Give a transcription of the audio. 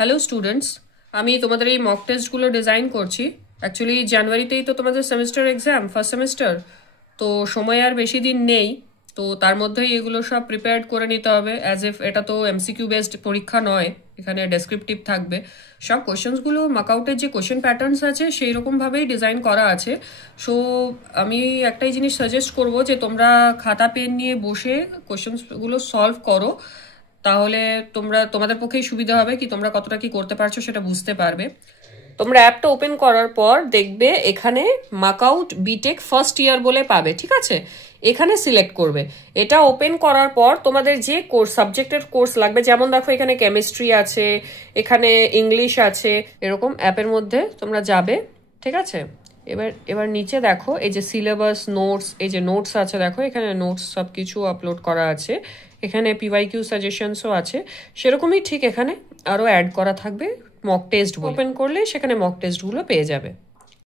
Hello students, আমি তোমাদের এই মক টেস্টগুলো ডিজাইন করছি। অ্যাকচুয়ালি জানুয়ারিতেই তো তোমাদের সেমিস্টার এক্সাম, ফার্স্ট সেমিস্টার, তো সময় আর বেশি দিন নেই। তো তার মধ্যেই এগুলো সব প্রিপেয়ার্ড করে নিতে হবে, অ্যাজ ইফ এটা তো এমসিকিউ বেসড পরীক্ষা নয়, এখানে ডেসক্রিপটিভ থাকবে। সব কোয়েশ্চেন্সগুলো মার্কআউটের যে কোয়েশ্চেন প্যাটার্নস আছে সেই রকমভাবেই ডিজাইন করা আছে। সো আমি একটাই জিনিস সাজেস্ট করব যে তোমরা খাতা পেন নিয়ে বসে কোয়েশ্চেন্সগুলো সলভ করো, তাহলে তোমাদের পক্ষেই সুবিধা হবে, কি তোমরা কতটা কি করতে পারছো সেটা বুঝতে পারবে। তোমরা অ্যাপটা ওপেন করার পর দেখবে এখানে মার্কআউট বিটেক ফার্স্ট ইয়ার বলে পাবে, ঠিক আছে? এখানে সিলেক্ট করবে। এটা ওপেন করার পর তোমাদের যে কোর্স, সাবজেক্টের কোর্স লাগবে, যেমন দেখো এখানে কেমিস্ট্রি আছে, এখানে ইংলিশ আছে, এরকম অ্যাপের মধ্যে তোমরা যাবে, ঠিক আছে? এবার নিচে দেখো এই যে সিলেবাস, নোটস, এই যে নোটস আছে, দেখো এখানে নোটস সব কিছু আপলোড করা আছে। এখানে পিওয়াইকিউ সাজেশনসও আছে, সেরকমই ঠিক এখানে আরও অ্যাড করা থাকবে। মক টেস্ট ওপেন করলে সেখানে মক টেস্টগুলো পেয়ে যাবে।